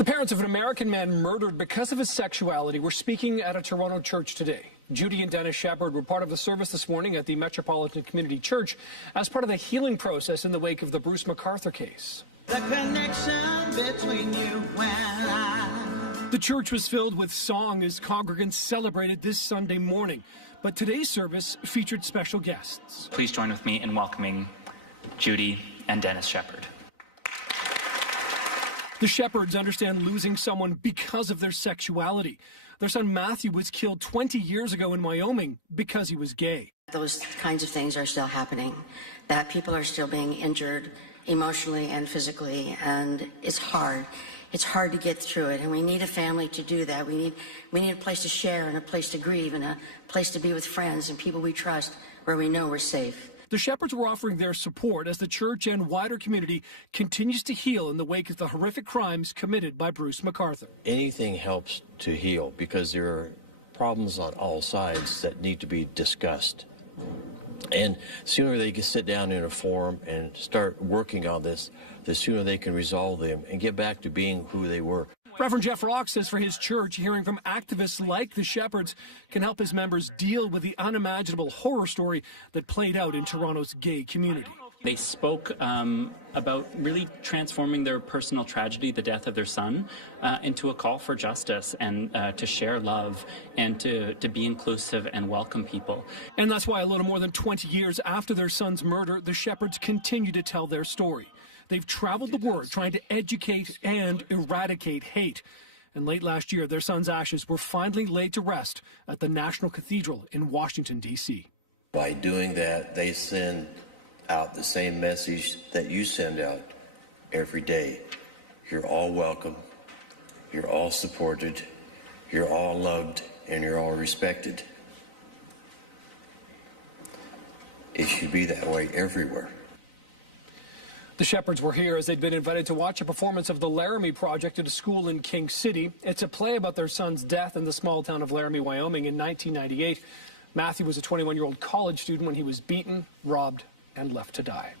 The parents of an American man murdered because of his sexuality were speaking at a Toronto church today. Judy and Dennis Shepard were part of the service this morning at the Metropolitan Community Church as part of the healing process in the wake of the Bruce McArthur case. The connection between you and I. The church was filled with song as congregants celebrated this Sunday morning. But today's service featured special guests. Please join with me in welcoming Judy and Dennis Shepard. The Shepards understand losing someone because of their sexuality. Their son Matthew was killed 20 years ago in Wyoming because he was gay. Those kinds of things are still happening, that people are still being injured emotionally and physically, and it's hard. It's hard to get through it, and we need a family to do that. We need a place to share and a place to grieve and a place to be with friends and people we trust where we know we're safe. The Shepards were offering their support as the church and wider community continues to heal in the wake of the horrific crimes committed by Bruce McArthur. Anything helps to heal because there are problems on all sides that need to be discussed. And the sooner they can sit down in a forum and start working on this, the sooner they can resolve them and get back to being who they were. Reverend Jeff Rock says for his church, hearing from activists like the Shepards can help his members deal with the unimaginable horror story that played out in Toronto's gay community. They spoke about really transforming their personal tragedy, the death of their son, into a call for justice and to share love and to be inclusive and welcome people. And that's why a little more than 20 years after their son's murder, the Shepards continue to tell their story. They've traveled the world trying to educate and eradicate hate. And late last year, their son's ashes were finally laid to rest at the National Cathedral in Washington, D.C. By doing that, they send out the same message that you send out every day. You're all welcome, you're all supported, you're all loved, and you're all respected. It should be that way everywhere. The Shepards were here as they'd been invited to watch a performance of the Laramie Project at a school in King City. It's a play about their son's death in the small town of Laramie, Wyoming in 1998. Matthew was a 21-year-old college student when he was beaten, robbed, and left to die.